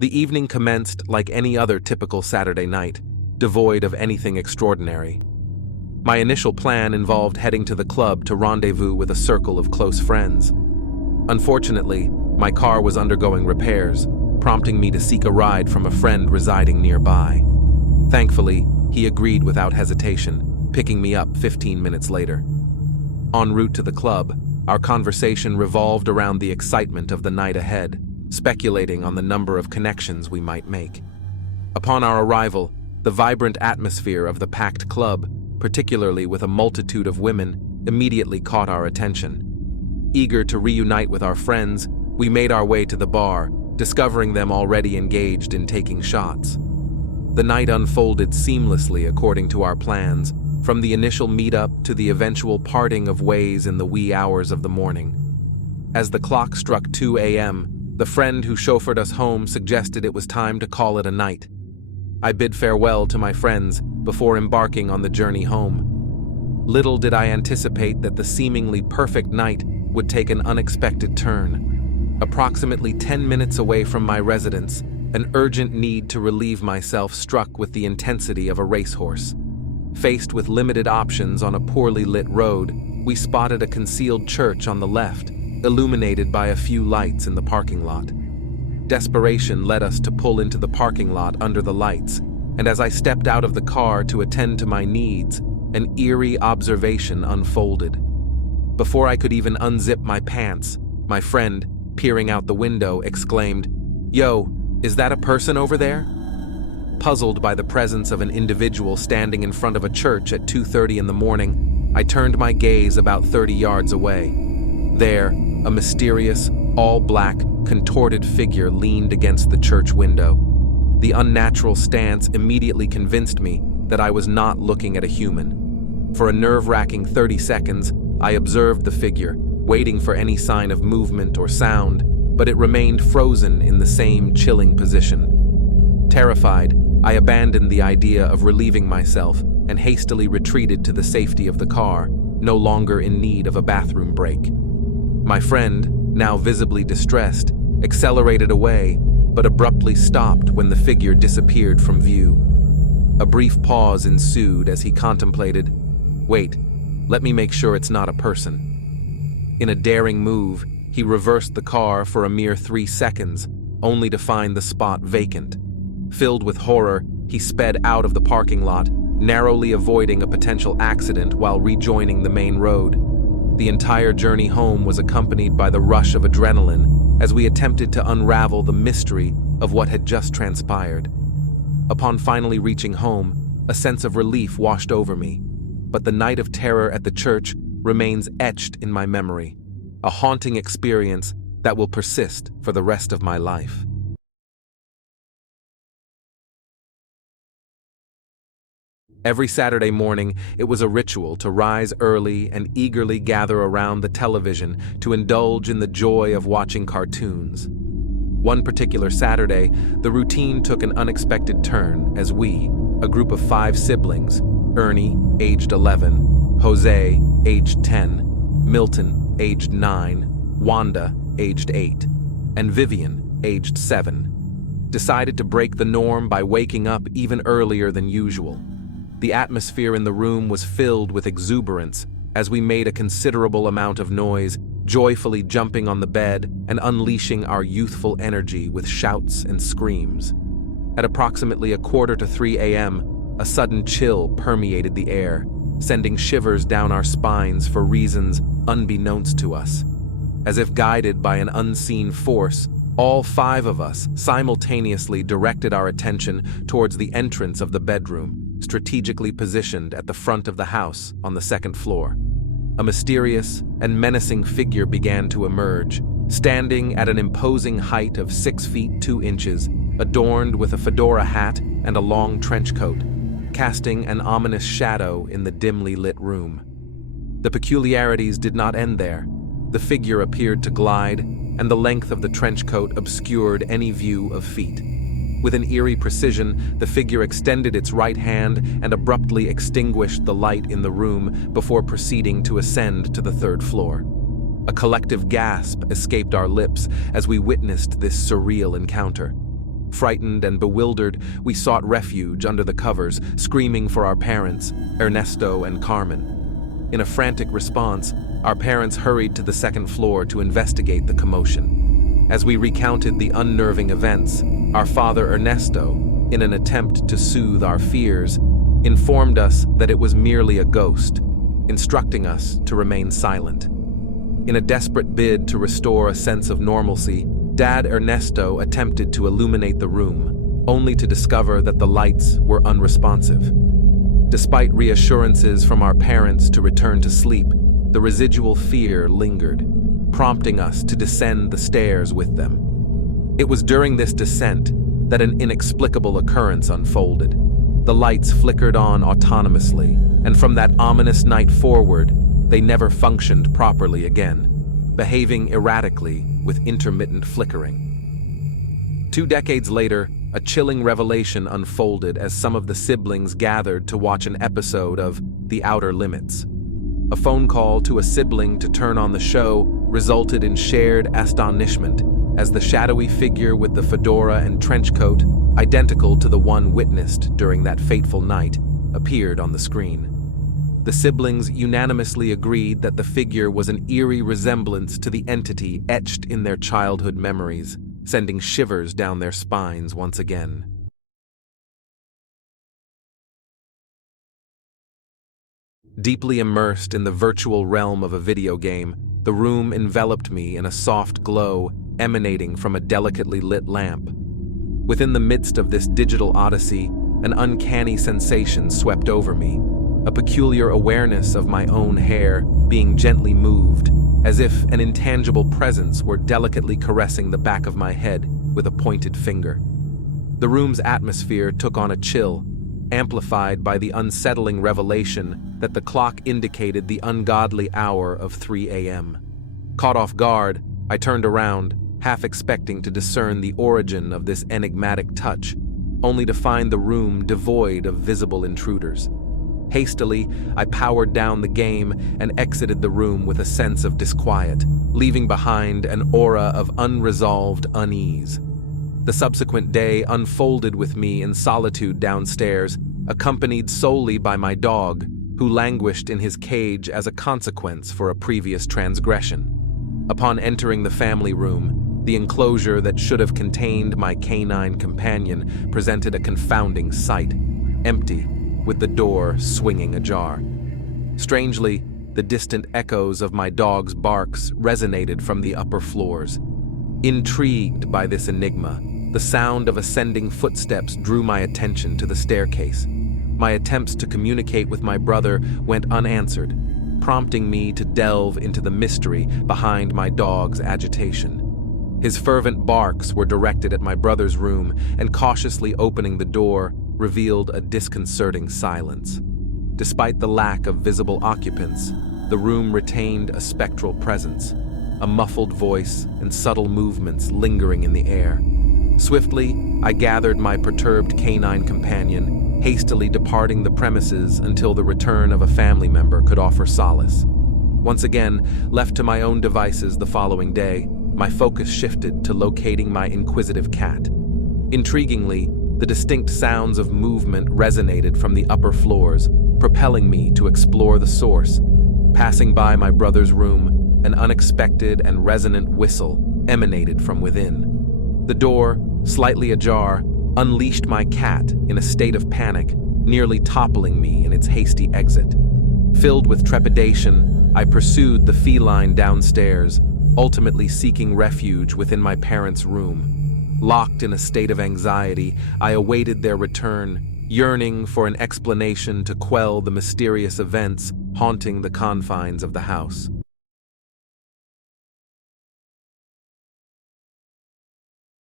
The evening commenced like any other typical Saturday night, devoid of anything extraordinary. My initial plan involved heading to the club to rendezvous with a circle of close friends. Unfortunately, my car was undergoing repairs, prompting me to seek a ride from a friend residing nearby. Thankfully, he agreed without hesitation, picking me up 15 minutes later. En route to the club, our conversation revolved around the excitement of the night ahead, speculating on the number of connections we might make. Upon our arrival, the vibrant atmosphere of the packed club, particularly with a multitude of women, immediately caught our attention. Eager to reunite with our friends, we made our way to the bar, discovering them already engaged in taking shots. The night unfolded seamlessly according to our plans, from the initial meetup to the eventual parting of ways in the wee hours of the morning. As the clock struck 2 a.m., the friend who chauffeured us home suggested it was time to call it a night. I bid farewell to my friends before embarking on the journey home. Little did I anticipate that the seemingly perfect night would take an unexpected turn. Approximately 10 minutes away from my residence, an urgent need to relieve myself struck with the intensity of a racehorse. Faced with limited options on a poorly lit road, we spotted a concealed church on the left, illuminated by a few lights in the parking lot. Desperation led us to pull into the parking lot under the lights, and as I stepped out of the car to attend to my needs, an eerie observation unfolded. Before I could even unzip my pants, my friend, peering out the window, exclaimed, "Yo, is that a person over there?" Puzzled by the presence of an individual standing in front of a church at 2:30 in the morning, I turned my gaze about 30 yards away. There, a mysterious, all-black, contorted figure leaned against the church window. The unnatural stance immediately convinced me that I was not looking at a human. For a nerve-wracking 30 seconds, I observed the figure, waiting for any sign of movement or sound, but it remained frozen in the same chilling position. Terrified, I abandoned the idea of relieving myself and hastily retreated to the safety of the car, no longer in need of a bathroom break. My friend, now visibly distressed, accelerated away, but abruptly stopped when the figure disappeared from view. A brief pause ensued as he contemplated, "Wait, let me make sure it's not a person." In a daring move, he reversed the car for a mere 3 seconds, only to find the spot vacant. Filled with horror, he sped out of the parking lot, narrowly avoiding a potential accident while rejoining the main road. The entire journey home was accompanied by the rush of adrenaline as we attempted to unravel the mystery of what had just transpired. Upon finally reaching home, a sense of relief washed over me, but the night of terror at the church remains etched in my memory, a haunting experience that will persist for the rest of my life. Every Saturday morning, it was a ritual to rise early and eagerly gather around the television to indulge in the joy of watching cartoons. One particular Saturday, the routine took an unexpected turn as we, a group of 5 siblings, Ernie, aged 11, Jose, aged 10, Milton, aged 9, Wanda, aged 8, and Vivian, aged 7, decided to break the norm by waking up even earlier than usual. The atmosphere in the room was filled with exuberance as we made a considerable amount of noise, joyfully jumping on the bed and unleashing our youthful energy with shouts and screams. At approximately 2:45 a.m., a sudden chill permeated the air, sending shivers down our spines for reasons unbeknownst to us. As if guided by an unseen force, all 5 of us simultaneously directed our attention towards the entrance of the bedroom, strategically positioned at the front of the house on the 2nd floor. A mysterious and menacing figure began to emerge, standing at an imposing height of 6 feet 2 inches, adorned with a fedora hat and a long trench coat, casting an ominous shadow in the dimly lit room. The peculiarities did not end there. The figure appeared to glide, and the length of the trench coat obscured any view of feet. With an eerie precision, the figure extended its right hand and abruptly extinguished the light in the room before proceeding to ascend to the 3rd floor. A collective gasp escaped our lips as we witnessed this surreal encounter. Frightened and bewildered, we sought refuge under the covers, screaming for our parents, Ernesto and Carmen. In a frantic response, our parents hurried to the second floor to investigate the commotion. As we recounted the unnerving events, our father Ernesto, in an attempt to soothe our fears, informed us that it was merely a ghost, instructing us to remain silent. In a desperate bid to restore a sense of normalcy, Dad Ernesto attempted to illuminate the room, only to discover that the lights were unresponsive. Despite reassurances from our parents to return to sleep, the residual fear lingered, prompting us to descend the stairs with them. It was during this descent that an inexplicable occurrence unfolded. The lights flickered on autonomously, and from that ominous night forward, they never functioned properly again, behaving erratically with intermittent flickering. 2 decades later, a chilling revelation unfolded as some of the siblings gathered to watch an episode of The Outer Limits. A phone call to a sibling to turn on the show resulted in shared astonishment as the shadowy figure with the fedora and trench coat, identical to the one witnessed during that fateful night, appeared on the screen. The siblings unanimously agreed that the figure was an eerie resemblance to the entity etched in their childhood memories, sending shivers down their spines once again. Deeply immersed in the virtual realm of a video game, the room enveloped me in a soft glow emanating from a delicately lit lamp. Within the midst of this digital odyssey, an uncanny sensation swept over me, a peculiar awareness of my own hair being gently moved, as if an intangible presence were delicately caressing the back of my head with a pointed finger. The room's atmosphere took on a chill, amplified by the unsettling revelation that the clock indicated the ungodly hour of 3 a.m. Caught off guard, I turned around, half expecting to discern the origin of this enigmatic touch, only to find the room devoid of visible intruders. Hastily, I powered down the game and exited the room with a sense of disquiet, leaving behind an aura of unresolved unease. The subsequent day unfolded with me in solitude downstairs, accompanied solely by my dog, who languished in his cage as a consequence for a previous transgression. Upon entering the family room, the enclosure that should have contained my canine companion presented a confounding sight, empty, with the door swinging ajar. Strangely, the distant echoes of my dog's barks resonated from the upper floors. Intrigued by this enigma, the sound of ascending footsteps drew my attention to the staircase. My attempts to communicate with my brother went unanswered, prompting me to delve into the mystery behind my dog's agitation. His fervent barks were directed at my brother's room, and cautiously opening the door revealed a disconcerting silence. Despite the lack of visible occupants, the room retained a spectral presence, a muffled voice and subtle movements lingering in the air. Swiftly, I gathered my perturbed canine companion, hastily departing the premises until the return of a family member could offer solace. Once again, left to my own devices the following day, my focus shifted to locating my inquisitive cat. Intriguingly, the distinct sounds of movement resonated from the upper floors, propelling me to explore the source. Passing by my brother's room, an unexpected and resonant whistle emanated from within. The door, slightly ajar, unleashed my cat in a state of panic, nearly toppling me in its hasty exit. Filled with trepidation, I pursued the feline downstairs, ultimately seeking refuge within my parents' room. Locked in a state of anxiety, I awaited their return, yearning for an explanation to quell the mysterious events haunting the confines of the house.